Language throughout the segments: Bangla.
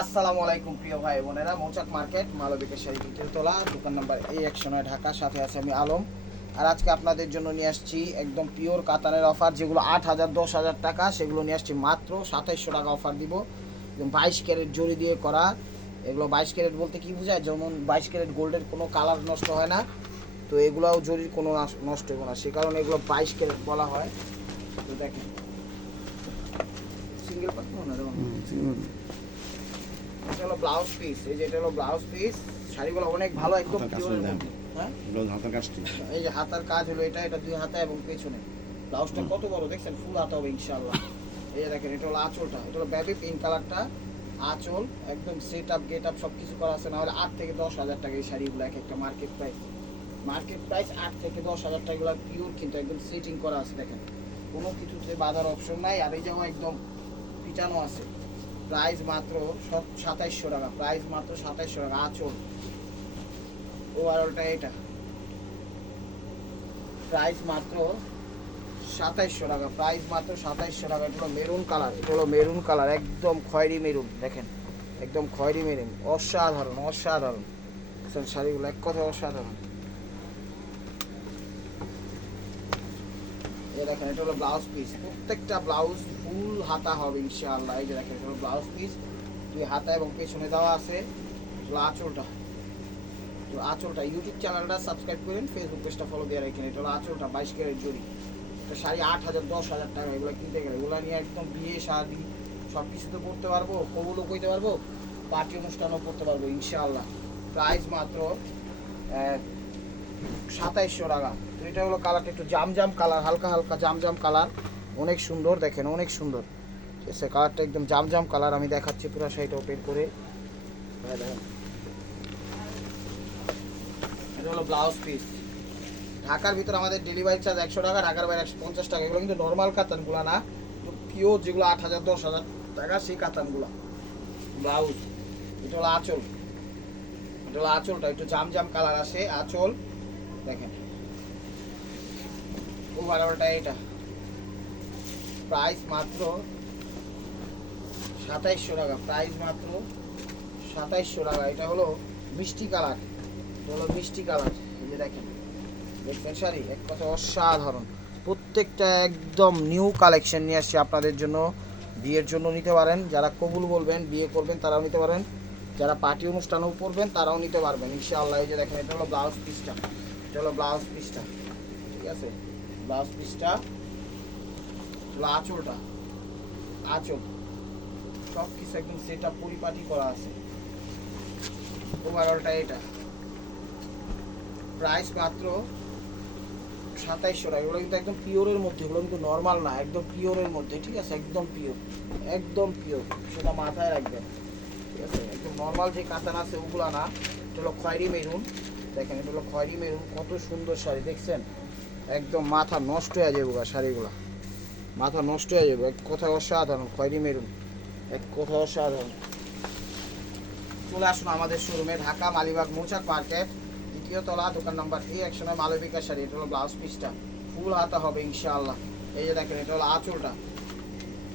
আসসালামু আলাইকুম, প্রিয় ভাই বোনেরা। মৌচাক মার্কেট মালবিকা শাড়ি তলা, দোকান নাম্বার এই একশো নয়, ঢাকা। সাথে আছে আমি আলম। আর আজকে আপনাদের জন্য নিয়ে আসছি একদম পিওর কাতানের অফার, যেগুলো আট হাজার, দশ হাজার টাকা। সেগুলো নিয়ে আসছি মাত্র সাতাইশশো টাকা অফার দিব। বাইশ ক্যারেট জড়ি দিয়ে করা। এগুলো বাইশ ক্যারেট বলতে কি বোঝায়? যেমন বাইশ ক্যারেট গোল্ডের কোনো কালার নষ্ট হয় না। তো এগুলোও জরির কোনো নষ্ট হবে না। সে কারণে এগুলো বাইশ ক্যারেট বলা হয়। তো দেখেন। সিঙ্গেল পার্ট না? এটা হলো ব্লাউজ পিস এই যে এটা হলো ব্লাউজ পিস শাড়িগুলো অনেক ভালো একদম হ্যাঁ হাতার কাজটি। এই যে হাতার কাজ হলো এটা এটা দুই হাতা এবং পেছনে। ব্লাউজটা কত বড় দেখছেন? ফুল হাতা হবে ইনশাআল্লাহ। এই যে দেখেন এটা হলো আঁচলটা এটা হলো বেবি পিঙ্ক কালারটা আঁচল একদম সেট আপ গেট আপ সব কিছু করা আছে না হলে আট থেকে দশ হাজার টাকা এই শাড়িগুলো এক একটা মার্কেট প্রাইস মার্কেট প্রাইস আট থেকে দশ হাজার টাকাগুলো পিওর কিন্তু একদম সেটিং করা আছে দেখেন। কোনো কিছুতে বাধার অপশন নাই আর এই যেমন একদম পিটানো আছে। প্রাইস মাত্র সাতাইশশো টাকা, প্রাইস মাত্র সাতাইশশো টাকা, আঁচল। ওভারঅলটা এটা। প্রাইস মাত্র সাতাইশশো টাকা, প্রাইস মাত্র সাতাইশশো টাকা। এটা হলো মেরুন কালার এটা হলো মেরুন কালার, একদম খয়েরি মেরুন, দেখেন। একদম খয়েরি মেরুন, অসাধারণ অসাধারণ। শাড়িগুলো, এক কথা অসাধারণ। এই দেখেন, এটা হলো ব্লাউজ পিস প্রত্যেকটা ব্লাউজ ফুল হাতা হবে, ইনশাআল্লাহ। এই যে দেখেন, এটা হলো ব্লাউজ পিস দুই হাতা এবং পেছনে দেওয়া আছে আঁচলটা। তো আঁচলটা ইউটিউব চ্যানেলটা সাবস্ক্রাইব করেন ফেসবুক পেজটা ফলো দিয়ে রাখেন। এটা হলো আঁচলটা, বাইশ ক্যারেট জড়ি। এটা শাড়ি আট হাজার, দশ হাজার টাকা, এগুলো কিনতে গেলে। এগুলো নিয়ে একদম বিয়ে, শাদি সব কিছুতে পড়তে পারব কবুলও কইতে পারব, পার্টি অনুষ্ঠানও করতে পারব, ইনশাআল্লাহ। প্রাইস মাত্র সাতাইশশো টাকা। তো এটা হলো কালারটা একটু জাম জাম কালার হালকা হালকা জাম জাম কালার অনেক সুন্দর, দেখেন, অনেক সুন্দর। ঠিক আছে কালারটা একদম জাম জাম কালার আমি দেখাচ্ছি পুরো শাড়িটা ওপেন করে। এটা হলো ব্লাউজ পিস ঢাকার ভিতর আমাদের ডেলিভারি চার্জ একশো টাকা, ঢাকার বাইরে একশো পঞ্চাশ টাকা। এগুলো কিন্তু নর্মাল কাতানগুলো না। পিওর যেগুলো আট হাজার, দশ হাজার টাকা, সেই কাতানগুলো। ব্লাউজ এটা হলো আঁচল। এটা হলো আঁচলটা, একটু জাম জাম কালার আসে, আঁচল। দেখেন। ওভারঅলটা এটা। প্রাইস মাত্র সাতাইশশো টাকা। প্রাইস মাত্র সাতাইশশো টাকা। এটা হলো মিষ্টি কালার। হলো মিষ্টি কালার। এই যে দেখেন। দেখবেন শাড়ি? এক কথা অসাধারণ। প্রত্যেকটা একদম নিউ কালেকশন নিয়ে আসছি আপনাদের জন্য। বিয়ের জন্য নিতে পারেন। যারা কবুল বলবেন, বিয়ে করবেন, তারাও নিতে পারেন। যারা পার্টি অনুষ্ঠানেও পরবেন, তারাও নিতে পারবেন। ইনশাআল্লাহ। এই যে দেখেন, এটা হলো ব্লাউজ পিসটা। হলো ব্লাউজ পিসটা, ঠিক আছে? ব্লাউজ পিসটা হলো আঁচলটা, আঁচল। সব কিছু একদম সেট পরিপাটি করা আছে। ওভারঅলটা এটা। প্রাইস মাত্র সাতাইশশো টাকা। এগুলো কিন্তু একদম পিওরের মধ্যে, এগুলো কিন্তু নর্মাল না, একদম পিওরের মধ্যে, ঠিক আছে? একদম পিওর একদম পিওর সেটা মাথায় রাখবেন। ঠিক আছে? একদম নর্মাল যে কাতান আছে, ওগুলা না। এটা হলো খয়েরি মেরুন। দেখেন, এটা হলো খয়েরি মেরুন। কত সুন্দর শাড়ি, দেখছেন? একদম মাথা নষ্ট হয়ে যাবে শাড়িগুলা। মাথা নষ্ট হয়ে যাবে, এক কথা অসাধারণ, খয়েরি মেরুন। এক কথা অসাধারণ। চলে আসুন আমাদের শোরুমে ঢাকা মালিবাগ মৌচাক মার্কেট, দ্বিতীয় তলা, দোকান নাম্বার এই একশনে মালবিকা শাড়ি, এটা হলো ব্লাউজ পিসটা ফুল হাতা হবে ইনশাআল্লাহ। এই যে দেখেন, এটা হলো আঁচলটা।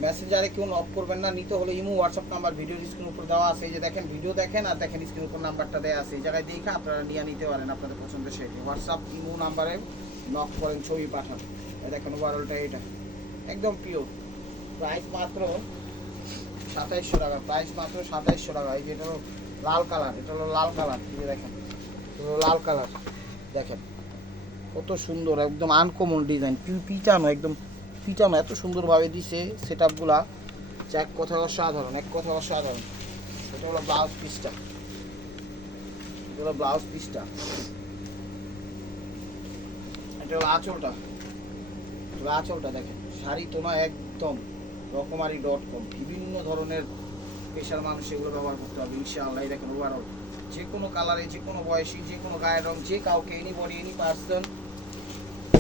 মেসেঞ্জারে কেউ নক করবেন না, নিতে হলে Imo WhatsApp number video screen উপর দেওয়া আছে। এই যে দেখেন ভিডিও দেখেন আর দেখেন স্ক্রিন উপর নাম্বারটা দেওয়া আছে। এই জায়গায় দেখে আপনারা নিয়ে নিতে পারেন আপনাদের পছন্দের শাড়ি হোয়াটসঅ্যাপ ইমো নাম্বারে নক করেন, ছবি পাঠান। দেখেন ওভারঅলটা এটা। একদম পিওর প্রাইস মাত্র সাতাইশশো টাকা। প্রাইস মাত্র সাতাইশশো টাকা। এই যে এটা হলো লাল কালার এটা হলো লাল কালার এই যে দেখেন হলো লাল কালার দেখেন, কত সুন্দর, একদম আনকমন ডিজাইন পিটানো, একদম পিটানো এত সুন্দরভাবে দিছে সেট আপগুলা যে এক কথা অসাধারণ, এক কথা অসাধারণ। এটা হলো ব্লাউজ পিসটা এটা হলো ব্লাউজ পিসটা এটা হলো আঁচলটা। আঁচলটা, দেখেন। শাড়ি তোনা একদম রকমারি ডট কম বিভিন্ন ধরনের পেশার মানুষ এগুলো ব্যবহার করতে হবে, ইনশাআল্লাহ দেখেন ওভারঅল যে কোনো কালারে যে কোনো বয়সী, যে কোনো গায়ের রং, যে কাউকে এনি বডি এনি পার্সন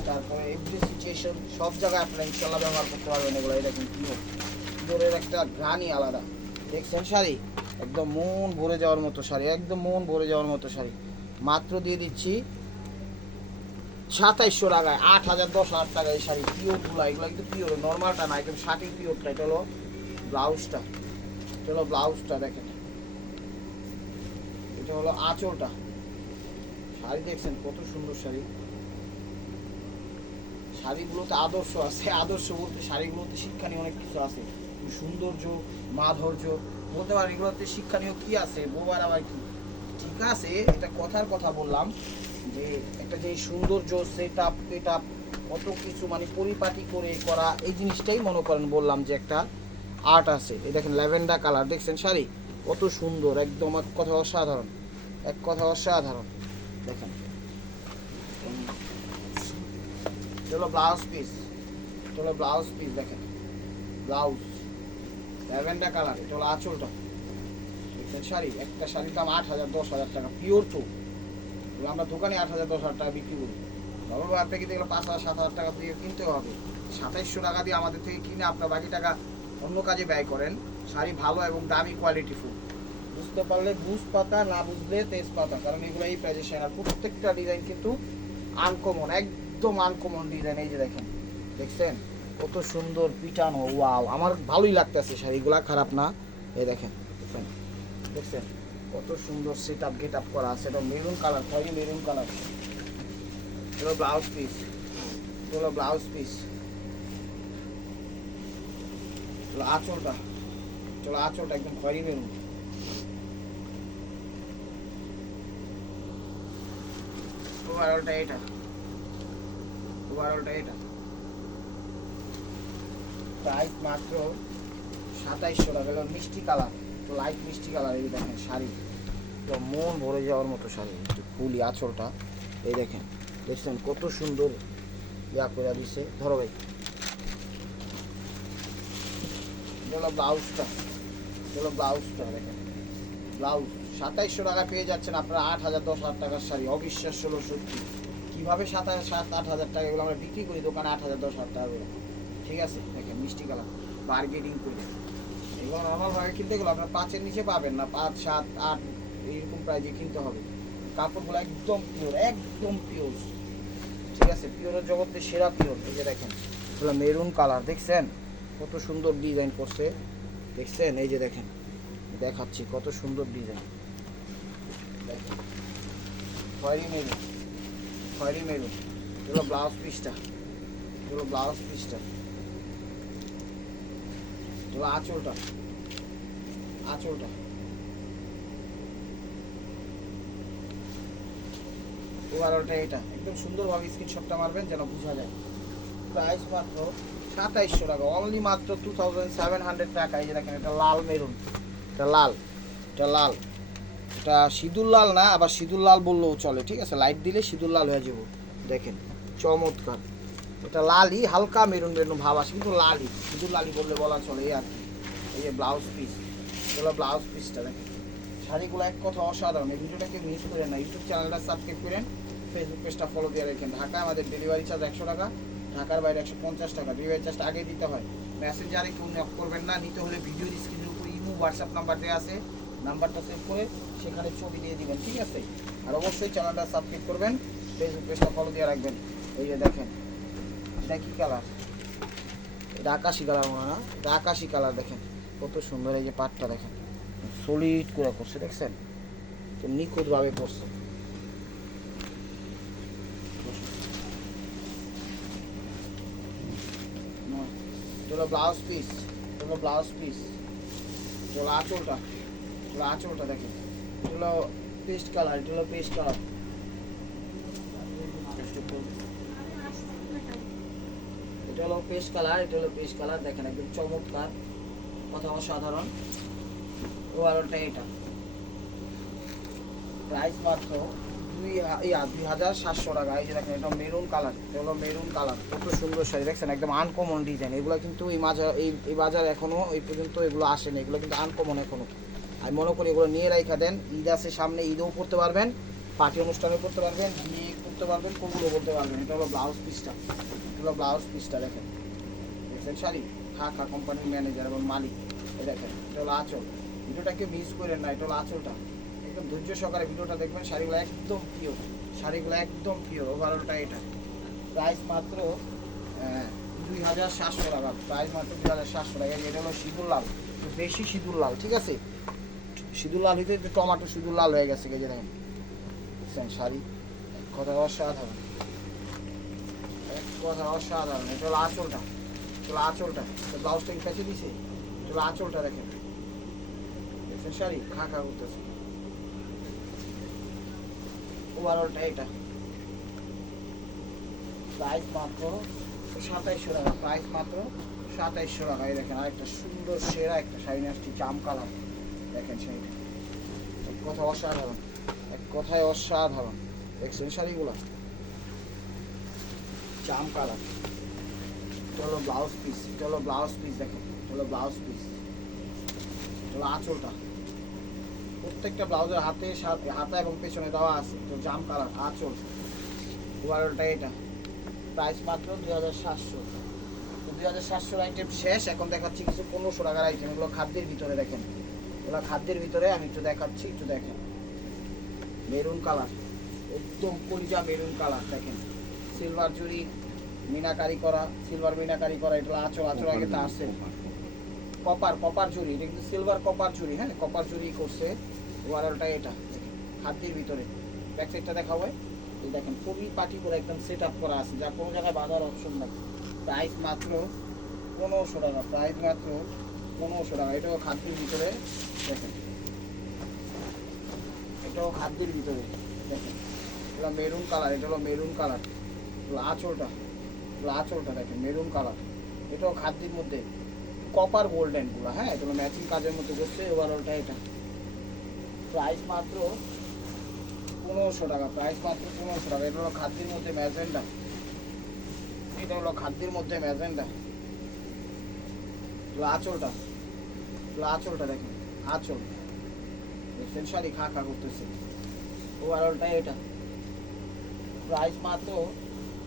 তারপরে এভরি সিচুয়েশন সব জায়গায় আপনারা ইনশাল্লাহ ব্যবহার করতে পারবেন এগুলো এই দেখেন পিওর পিওরের একটা ঘ্রাণই আলাদা। দেখছেন শাড়ি? একদম মন ভরে যাওয়ার মতো শাড়ি, একদম মন ভরে যাওয়ার মতো শাড়ি। মাত্র দিয়ে দিচ্ছি সাতাইশশো টাকায়, আট হাজার দশ হাজার টাকা এই শাড়ি পিওরগুলো এগুলো কিন্তু পিওর নর্মালটা না, একদম শার্টিং পিওরটা এটা হলো ব্লাউজটা এটা হলো ব্লাউজটা দেখেন। এটা হলো আঁচলটা। শাড়ি দেখছেন, কত সুন্দর শাড়ি। শাড়িগুলোতে আদর্শ আছে আদর্শ বলতে শাড়িগুলোতে শিক্ষণীয় অনেক কিছু আছে। সৌন্দর্য, মাধুর্য, বলতে পারি এগুলোতে শিক্ষণীয় কি আছে, বোবার আবার কি? ঠিক আছে এটা কথার কথা বললাম, যে একটা যে সৌন্দর্য সেট আপ পেট আপ কত কিছু মানে পরিপাটি করে করা, এই জিনিসটাই মনে করেন বললাম যে একটা আর্ট আছে। এই দেখেন ল্যাভেন্ডার কালার দেখছেন শাড়ি? কত সুন্দর, একদম এক কথা অসাধারণ, এক কথা অসাধারণ। দেখেন চলো ব্লাউজ পিস চলো ব্লাউজ পিস দেখেন। ব্লাউজ ল্যাভেন্ডার কালার চলো আঁচলটা। দেখছেন শাড়ি, একটা শাড়ির দাম আট হাজার, দশ হাজার টাকা পিওর এগুলো আমরা দোকানে আট হাজার, দশ হাজার টাকা বিক্রি করি। বাবা বাদ থেকে দেখলে পাঁচ হাজার, সাত হাজার টাকা দিয়ে কিনতে হবে। সাতাইশশো টাকা দিয়ে আমাদের থেকে কিনে আপনার বাকি টাকা অন্য কাজে ব্যয় করেন। শাড়ি ভালো এবং দামি কোয়ালিটি ফুল। বুঝতে পারলে বুঝ পাতা না বুঝলে তেজ পাতা কারণ এগুলো এই প্রাইজে সেরা। প্রত্যেকটা ডিজাইন কিন্তু আনকমন একদম আনকমন ডিজাইন এই যে দেখেন, দেখছেন? কত সুন্দর পিটানো ওয়াও, আমার ভালোই লাগতেছে শাড়িগুলা খারাপ না। এই দেখেন, দেখছেন? কত সুন্দর সেট আপ গেট আপ করা আছে, এটা মেরুন কালার খয়েরি মেরুন কালার এগুলো ব্লাউজ পিস এগুলো ব্লাউজ পিস এগুলো আঁচলটা চলো আঁচলটা একদম খয়েরি মেরুন ওভারঅলটা এটা। ওভারঅলটা এটা। প্রাইস মাত্র সাতাইশশো টাকা। হলো মিষ্টি কালার, তো লাইট মিষ্টি কালার, এই দেখেন শাড়ি। তো মন ভরে যাওয়ার মতো শাড়ি, একটু ফুলি আঁচলটা। এই দেখেন, দেখছেন কত সুন্দর ইয়া করে দিচ্ছে ধরো ভাই। ব্লাউজটা হলো ব্লাউজটা, দেখেন। ব্লাউজ সাতাইশশো টাকা পেয়ে যাচ্ছেন আপনারা আট হাজার, দশ হাজার টাকার শাড়ি। অবিশ্বাস্য সত্যি। কীভাবে সাত হাজার, সাত, আট হাজার টাকা এগুলো আমরা বিক্রি করি? দোকানে আট হাজার, দশ হাজার টাকা করে। ঠিক আছে? দেখেন, মিষ্টি কালার। বার্গেনিং করে। এগুলো নর্মালভাবে কিনতে গেলে আপনার পাঁচের নিচে পাবেন না। পাঁচ, সাত, আট, এইরকম প্রাইজে কিনতে হবে। কাপড়গুলো একদম পিওর একদম পিওর ঠিক আছে? পিওরের জগতে সেরা পিওর এই যে দেখেন, এগুলো মেরুন কালার দেখছেন? কত সুন্দর ডিজাইন করছে। দেখছেন? এই যে দেখেন, দেখাচ্ছি কত সুন্দর ডিজাইন দেখেন, খয়েরি মেরুন খয়েরি মেরুন এগুলো ব্লাউজ পিসটা এগুলো ব্লাউজ পিসটা এগুলো আঁচলটা। আঁচলটা। ওভারঅলটা এটা। একদম সুন্দরভাবে স্ক্রিনশটটা মারবেন যেন বোঝা যায়। প্রাইস মাত্র সাতাইশশো টাকা। অনলি মাত্র টু থাউজেন্ড সেভেন হান্ড্রেড টাকা। এই যে দেখেন, এটা লাল মেরুন। এটা লাল। এটা লাল। এটা সিঁদুর লাল না, আবার সিঁদুর লাল বললেও চলে, ঠিক আছে? লাইট দিলে সিঁদুর লাল হয়ে যাব। দেখেন, চমৎকার। এটা লালই, হালকা মেরুন মেরুন ভাব আসে, কিন্তু লালই। সিঁদুর লালই বললে বলা চলে, এই আর এই যে ব্লাউজ পিস এগুলো ব্লাউজ পিসটা দেখেন। শাড়িগুলো এক কথা অসাধারণ। এই ভিডিওটাকে মিস করেন না। ইউটিউব চ্যানেলটা সাবস্ক্রাইব করেন ফেসবুক পেজটা ফলো দিয়ে রাখেন। ঢাকায় আমাদের ডেলিভারি চার্জ একশো টাকা, ঢাকার বাইরে একশো পঞ্চাশ টাকা। ডেলিভারি চার্জটা আগে দিতে হয়। মেসেঞ্জারে কেউ নক করবেন না, নিতে হলে ভিডিওর স্ক্রিনের উপর ইমো হোয়াটসঅ্যাপ নাম্বার দেওয়া আছে। নাম্বারটা সেভ করে সেখানে ছবি দিয়ে দিবেন, ঠিক আছে? আর অবশ্যই চ্যানেলটা সাবস্ক্রাইব করবেন ফেসবুক পেজটা ফলো দিয়ে রাখবেন। এই যে দেখেন, এটা কি কালার এটা আকাশি কালার মনে না? এটা আকাশি কালার দেখেন, কত সুন্দর এই যে পাটটা দেখেন। সলিড করে করছে, দেখছেন? তো নিখুঁতভাবে করছে। চলো ব্লাউজ পিস চলো ব্লাউজ পিস চলো আঁচলটা। চলো আঁচলটা দেখেন। চলো পেস্ট কালার এটা হলো পেস্ট কালার এটা হলো পেস্ট কালার এটা হলো পেস্ট কালার দেখেন একদম চমৎকার। কথা অসাধারণ। ওভারঅলটা এটা। প্রাইস মাত্র দুই দুই হাজার সাতশো টাকা। এই যে দেখেন, এটা মেরুন কালার এটা হলো মেরুন কালার কত সুন্দর শাড়ি, দেখছেন? একদম আনকমন ডিজাইন এগুলো কিন্তু এই মাঝে এই বাজার এখনও, এই পর্যন্ত এগুলো আসেনি। এগুলো কিন্তু আনকমন এখনও। আমি মনে করি এগুলো নিয়ে রাখা দেন। ঈদ আছে সামনে, ঈদেও পড়তে পারবেন, পার্টি অনুষ্ঠানে করতে পারবেন, বিয়ে করতে পারবেন, কোনগুলো করতে পারবেন, এটা হলো ব্লাউজ পিসটা এটা হলো ব্লাউজ পিসটা দেখেন। দেখছেন, শাড়ি? খা কোম্পানির ম্যানেজার এবং মালিক এই দেখেন, এটা হলো আঁচল। ভিডিওটাকে মিস করেন না, এটা হলো আঁচলটা। একদম ধৈর্য সহকারে ভিডিওটা দেখবেন, শাড়িগুলো একদম পিওর শাড়িগুলো একদম পিওর ওভারঅলটা এটা। প্রাইস মাত্র দুই হাজার সাতশো টাকা প্রাইস মাত্র দুই হাজার সাতশো টাকা, এটা হলো সিঁদুর লাল বেশি সিঁদুর লাল, ঠিক আছে? সিঁদুর লাল হইতে টমাটো সিঁদুর লাল হয়ে গেছে যে দেখেন। দেখছেন শাড়ি কথা অসাধারণ। কথা অসাধারণ। এটা হলো আঁচলটা হলো আঁচলটা। ব্লাউজটা কি কাছে দিছে? হলো আঁচলটা দেখেন। দেখছেন শাড়ি, খা খা করতেছে। ওভারঅলটা এটা। প্রাইস মাত্র সাতাইশশো টাকা প্রাইস মাত্র সাতাইশশো টাকা। এই দেখেন আরেকটা সুন্দর সেরা একটা শাড়ি নিয়ে আসছি, জাম কালার। দেখেন শাড়িটা এক কথা অসাধারণ, এক কথায় অসাধারণ। দেখছেন শাড়িগুলো। জাম কালার হলো ব্লাউজ পিস হলো ব্লাউজ পিস দেখেন হলো ব্লাউজ পিস হলো আঁচলটা। প্রত্যেকটা ব্লাউজের হাতে হাতে এবং পেছনে দেওয়া আছে। তো জাম কালার আঁচল। ওভারঅলটা এটা। প্রাইস মাত্র দুই হাজার সাতশো। দুই হাজার সাতশোর আইটেম শেষ, এখন দেখাচ্ছি কিছু পনেরোশো টাকার আইটেম এগুলো খাদ্যের ভিতরে দেখেন। এগুলো খাদ্যের ভিতরে আমি একটু দেখাচ্ছি, একটু দেখেন। মেরুন কালার, একদম কলিজা মেরুন কালার, দেখেন। সিলভার জুড়ি মিনাকারি করা, সিলভার মিনাকারি করা এটা আঁচল আঁচল আগে তা আছে। কপার কপার চুরি, এটা কিন্তু সিলভার কপার চুরি হ্যাঁ? কপার চুরি করছে, ওয়ারালটা এটা, খাদ্যের ভিতরে। ব্যাক সাইডটা দেখা হয় এই দেখেন, খুবই পাটি করে একদম সেট আপ করা আছে, যা কোনো জায়গায় বাঁধার অপশন নাই। প্রাইস মাত্র পনেরোশো টাকা প্রাইস মাত্র পনেরোশো টাকা এটাও খাদ্যের ভিতরে দেখেন। এটাও খাদ্যের ভিতরে দেখেন। এটা মেরুন কালার, এটা হলো মেরুন কালার। আঁচলটা আঁচলটা দেখেন, মেরুন কালার। এটাও খাদ্যের মধ্যে কপার গোল্ডেনগুলো হ্যাঁ এগুলো ম্যাচিং কাজের মধ্যে করছে ওভারঅলটা এটা। প্রাইস মাত্র পনেরোশো টাকা প্রাইস মাত্র পনেরোশো টাকা। এটা হলো খাদ্যের মধ্যে ম্যাজেন্ডা। এটা হলো খাদ্যের মধ্যে ম্যাজেন্ডা। আঁচলটা। এগুলো আঁচলটা দেখেন, আঁচল। দেখছেন শাড়ি খা খা করতেছে। ওভারঅলটা এটা। প্রাইস মাত্র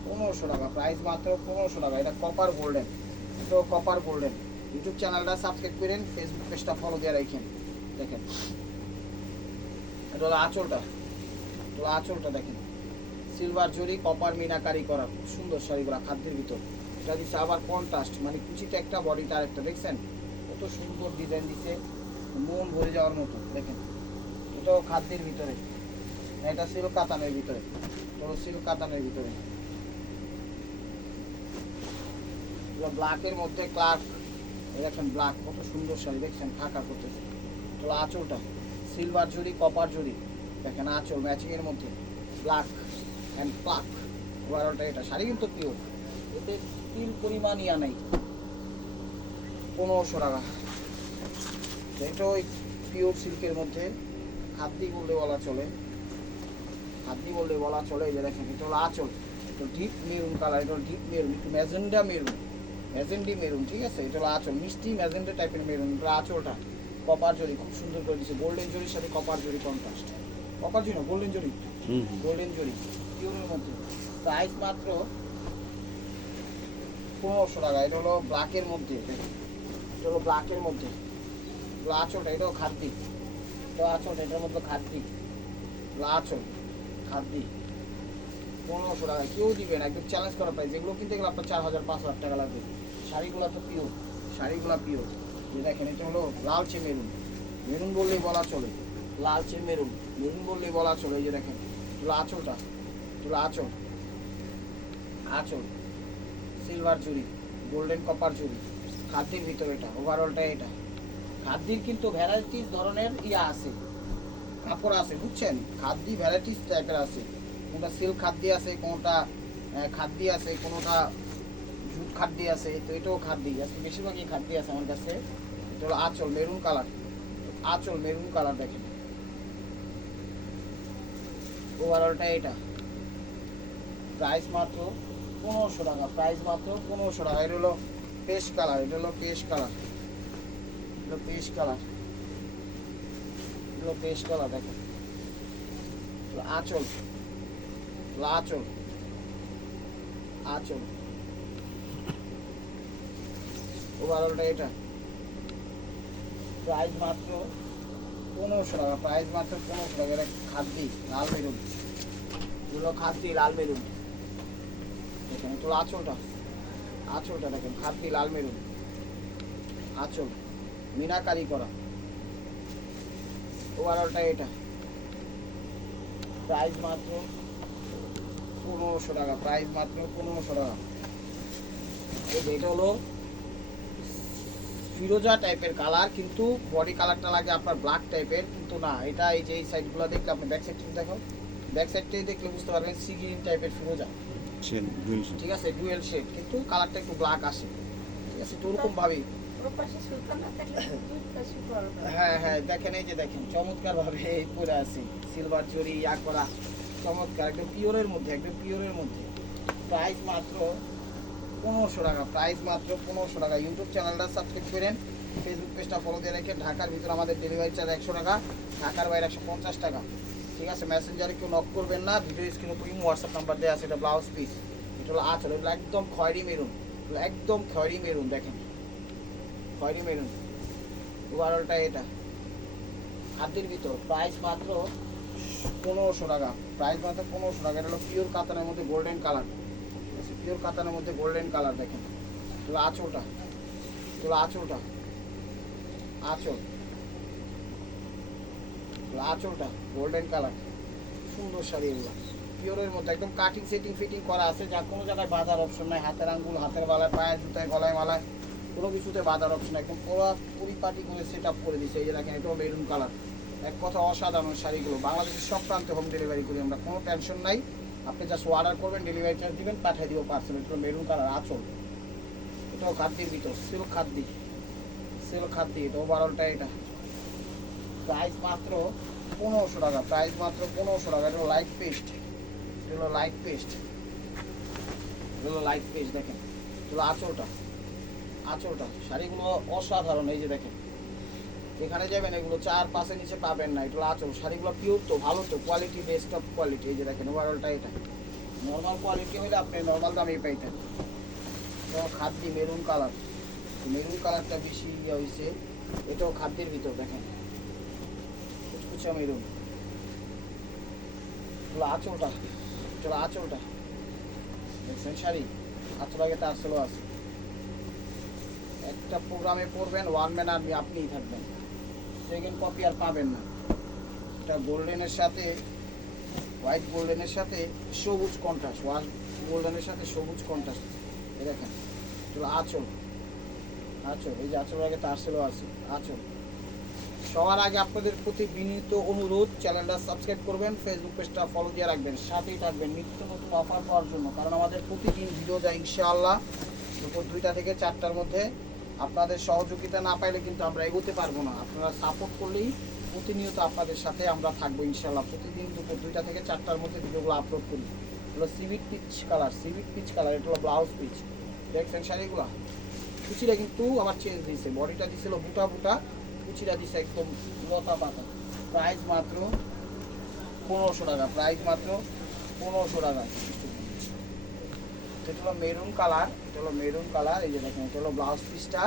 পনেরোশো টাকা প্রাইস মাত্র পনেরোশো টাকা। এটা কপার গোল্ডেন এটাও কপার গোল্ডেন ইউটিউব চ্যানেলটা সাবস্ক্রাইব করেন ফেসবুক পেজটা ফলো দিয়ে রাখেন। দেখেন। এটা হলো আঁচলটা। এটা আঁচলটা দেখেন। সিলভার জরি কপার মিনাকারি করা। সুন্দর শাড়িগুলো খাদ্যের ভিতর। এটা দিচ্ছে আবার কন্ট্রাস্ট মানে কুচিতে একটা বডিতে আরেকটা, দেখছেন? কত সুন্দর ডিজাইন দিছে, মন ভরে যাওয়ার মতো, দেখেন। এটাও খাদ্যের ভিতরে। এটা ছিল কাতানের ভিতরে। সিল্ক কাতানের ভিতরে। ব্ল্যাকের মধ্যে ক্লার্ক দেখেন ব্ল্যাক কত সুন্দর শাড়ি, দেখছেন? ফাঁকা করতেছে। তো আঁচলটা সিলভার জুড়ি কপার জুড়ি দেখেন আঁচল ম্যাচিং এর মধ্যে। ব্ল্যাক অ্যান্ড প্লাক ওভারঅলটা এটা। শাড়ি কিন্তু পিওর এতে তিল পরিমাণ ইয়া নেই। পনেরোশো টাকা। এটা ওই পিওর সিল্কের মধ্যে খাদ্যি বললে বলা চলে। খাদ্যি বললে বলা চলে এই যে দেখেন এটা হলো আঁচল। এটা ডিপ মেরুন কালার এটা ডিপ মেরুন একটু ম্যাজেন্ডা মেরুন ম্যাজেন্ডি মেরুন ঠিক আছে? এটা হলো আঁচল মিষ্টি ম্যাজেন্ডা টাইপের মেরুন এটা আঁচলটা। কপার জরি খুব সুন্দর করে দিচ্ছে গোল্ডেন জরির সাথে কপার জরি কন্ট্রাস্ট কপার না গোল্ডেন জরি। গোল্ডেন জরি পিওরের মধ্যে। প্রাইস মাত্র পনেরোশো টাকা এটা হলো ব্ল্যাকের মধ্যে দেখেন। এটা হলো ব্ল্যাকের মধ্যে। আঁচলটা এটাও খাদ্যি। এটা আঁচলটা এটার মধ্যে খাদ্যি। আঁচল খাদ্যি। পনেরোশো টাকা, কেউ দিবেন একদম চ্যালেঞ্জ করা প্রাইস এগুলো কিনতে গেলে আপনার চার হাজার, পাঁচ হাজার টাকা লাগবে। শাড়িগুলো তো পিওর শাড়িগুলো পিওর যে দেখেন, এটা হলো লালচে মেরুন। মেরুন বললেই বলা চলে। লালচে মেরুন মেরুন বললেই বলা চলে, এই যে দেখেন। এগুলো আঁচলটা এগুলো আঁচল আঁচল সিলভার চুরি গোল্ডেন কপার চুরি খাদ্যের ভিতরে এটা ওভারঅলটা এটা। খাদ্যের কিন্তু ভ্যারাইটিস ধরনের ইয়া আছে, কাপড় আছে, বুঝছেন? খাদ্যি ভ্যারাইটিস টাইপের আছে। কোনটা সিল্ক খাদ্যি আছে, কোনটা খাদ্যি আছে, কোনোটা জুট খাদ্যি আছে, তো এটাও খাদ্যি। আছে বেশিরভাগই খাদ্যি আছে আমার কাছে। এটা হলো আঁচল মেরুন কালার আঁচল মেরুন কালার দেখেন। ওভারঅলটা এটা। প্রাইস মাত্র পনেরোশো টাকা প্রাইস মাত্র পনেরোশো টাকা। এটা হলো পেস্ট কালার, এটা হলো পেস্ট কালার। এটা পেস্ট কালার। এগুলো পেস্ট কালার এগুলো আঁচল। আঁচল। আঁচল। ওভারঅলটা এটা। প্রাইস মাত্র পনেরোশো টাকা। প্রাইস মাত্র পনেরোশো টাকা। এটা খাদ্যি, লাল মেরুন এগুলো খাদ্যি, লাল মেরুন এটা হলো আঁচলটা। আঁচলটা দেখেন খাদ্যি লাল মেরুন আঁচল মিনাকারি করা। ওভারঅলটা এটা। প্রাইস মাত্র পনেরোশো টাকা প্রাইস মাত্র পনেরোশো টাকা। এটা হলো ফিরোজা টাইপের কালার কিন্তু বডি কালারটা লাগে আপনার ব্ল্যাক টাইপের কিন্তু না, এটা এই যে এই সাইডগুলো দেখলে আপনি ব্যাক সাইডটা দেখো। ব্যাক সাইডটাই দেখলে বুঝতে পারবেন সি গ্রিন টাইপের ফিরোজা। সেন দুই ঠিক আছে ডুয়েল শেড কিন্তু কালারটা একটু ব্ল্যাক আসে। ঠিক আছে তো ওরকম বড়। হ্যাঁ হ্যাঁ দেখেন এই যে দেখেন চমৎকার ভাবে এই পরে আছে সিলভার জরি ইয়া করা চমৎকার একদম পিওরের মধ্যে একদম পিওরের মধ্যে। প্রাইস মাত্র পনেরোশো টাকা প্রাইস মাত্র পনেরোশো টাকা। ইউটিউব চ্যানেলটা সাবস্ক্রাইব করেন ফেসবুক পেজটা ফলো দিয়ে রেখে ঢাকার ভিতরে আমাদের ডেলিভারি চার্জ একশো টাকা ঢাকার বাইরে একশো পঞ্চাশ টাকা। ঠিক আছে মেসেঞ্জারে কেউ নক করবেন না ভিডিও স্ক্রিনে উপর হোয়াটসঅ্যাপ নাম্বার দেওয়া আছে, এটা ব্লাউজ পিস এটা হলো আচল, এগুলো একদম খয়েরি মেরুন একদম খয়েরি মেরুন দেখেন। খয়েরি মেরুন ওভারঅলটা এটা। হাতের ভিতর প্রাইস মাত্র পনেরোশো টাকা। প্রাইস মাত্র পনেরোশো টাকা। এটা হলো পিওর কাতানের মধ্যে গোল্ডেন কালার পিওর কাতানের মধ্যে গোল্ডেন কালার দেখেন। তোলা আঁচলটা। তোলা আঁচলটা। আঁচল। আঁচলটা গোল্ডেন কালার সুন্দর শাড়ি এগুলো। পিওরের মধ্যে একদম কাটিং সেটিং ফিটিং করা আছে। যা কোনো জায়গায় বাঁধার অপশন নাই। হাতের আঙ্গুল, হাতের বালায়, পায়ের জুতায়, গলায়, মালায়, কোনো কিছুতে বাঁধার অপশন একদম পুরো পরিপাটি করে সেট আপ করে দিচ্ছে এই দেখেন, এটাও মেরুন কালার এক কথা অসাধারণ শাড়িগুলো। বাংলাদেশের সব প্রান্তে হোম ডেলিভারি করি আমরা। কোনো টেনশন নাই। আপনি জাস্ট অর্ডার করবেন ডেলিভারি চার্জ দিবেন, পাঠিয়ে দিব পার্সেল এটা মেরুন কালার আচল। এটাও খাদ্যের ভিতর। সিল্ক খাদ্যি। সিল্ক খাদ্যি। এটা ওভারঅলটা এটা। প্রাইস মাত্র পনেরোশো টাকা প্রাইস মাত্র পনেরোশো টাকা। এটা লাইট পেস্ট এটা হলো লাইট পেস্ট এটা হলো লাইট পেস্ট দেখেন। এটা হলো আঁচলটা। আঁচলটা। শাড়িগুলো অসাধারণ, এই যে দেখেন। যেখানে যাবেন, এগুলো চার পাশে নিচে পাবেন না। এগুলো আঁচল। শাড়িগুলো পিওর তো, ভালো তো। কোয়ালিটি বেস্ট অফ কোয়ালিটি এই যে দেখেন ওভারঅলটা এটা। নর্মাল কোয়ালিটি হলে আপনি নর্মাল দামেই পাইতেন। তো খাদ্যি মেরুন কালার। মেরুন কালারটা বেশি ইয়ে হয়েছে এটাও খাদ্যের ভিতর, দেখেন। কুচকুচা মেরুন এগুলো আঁচলটা চলো আঁচলটা দেখছেন, শাড়ি? আঁচল আগে তার সেলো আছে। একটা প্রোগ্রামে পড়বেন ওয়ান ম্যান আর্মি আপনিই থাকবেন। সেকেন্ড কপি আর পাবেন না। এটা গোল্ডেনের সাথে হোয়াইট গোল্ডেনের সাথে সবুজ কন্ট্রাস্ট হোয়াইট গোল্ডেনের সাথে সবুজ কন্ট্রাস্ট দেখেন। এগুলো আঁচল। আঁচল, এই যে আঁচল আগে তার সেলো আছে। আঁচল। সবার আগে আপনাদের প্রতি বিনীত অনুরোধ, চ্যানেলটা সাবস্ক্রাইব করবেন ফেসবুক পেজটা ফলো দিয়ে রাখবেন, সাথেই থাকবেন নিত্য নতুন অফার পাওয়ার জন্য, কারণ আমাদের প্রতিদিন ভিডিও দেয় ইনশাআল্লাহ, দুপুর দুইটা থেকে চারটার মধ্যে। আপনাদের সহযোগিতা না পাইলে কিন্তু আমরা এগোতে পারব না। আপনারা সাপোর্ট করলেই প্রতিনিয়ত আপনাদের সাথে আমরা থাকব ইনশাআল্লাহ। প্রতিদিন দুপুর দুইটা থেকে চারটার মধ্যে ভিডিওগুলো আপলোড করি। হলো সিভিট পিচ কালার সিভিট পিচ কালার এটা হলো ব্লাউজ পিচ দেখছেন শাড়িগুলো? কুচিটা কিন্তু আমার চেঞ্জ দিয়েছে। বডিটা দিছিল বুটা বুটা। কুচিটা দিছে একদম লতা পাতা। প্রাইস মাত্র পনেরোশো টাকা প্রাইস মাত্র পনেরোশো টাকা। এটা হলো মেরুন কালার এটা হলো মেরুন কালার এই যে দেখেন, এটা হলো ব্লাউজ পিসটা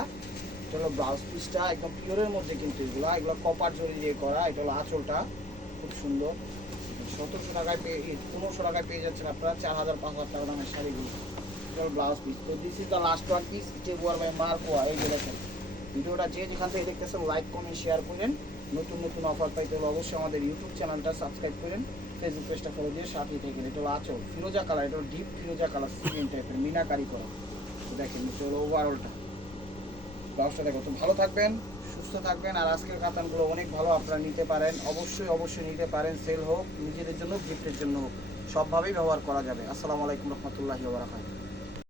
এটা হলো ব্লাউজ পিসটা একদম পিওরের মধ্যে কিন্তু এগুলো এগুলো কপার জরি দিয়ে করা, এটা হলো আঁচলটা, খুব সুন্দর। সতেরোশো টাকায় পেয়ে পনেরোশো টাকায় পেয়ে যাচ্ছেন আপনারা চার হাজার পাঁচ হাজার টাকা দামের শাড়িগুলো। এটা হলো ব্লাউজ পিস তো this is the last one piece ইটে buyer বাই মার্কোয়া এই যে দেখেন। ভিডিওটা যে যেখান থেকে দেখতেছেন লাইক কমেন্ট শেয়ার করেন। নতুন নতুন অফার পাইতে হলে অবশ্যই আমাদের ইউটিউব চ্যানেলটা সাবস্ক্রাইব করেন। ফেসবুক পেজটা ফলো দিয়ে সাথে থাকেন। এটা হলো আচল, ফিরোজা কালার এটা হলো ডিপ ফিরোজা কালার সিমেন টাইপের মিনাকারি করা। দেখেন, এটা হলো ওভারঅলটা ব্লাউজটা দেখো, তো ভালো থাকবেন, সুস্থ থাকবেন। আর আজকের কাতানগুলো অনেক ভালো আপনারা নিতে পারেন। অবশ্যই অবশ্যই নিতে পারেন। সেল হোক, নিজেদের জন্য গিফটের জন্য সবভাবেই ব্যবহার করা যাবে। আসসালামু আলাইকুম রহমতুল্লাহি ওবরাকাতুহু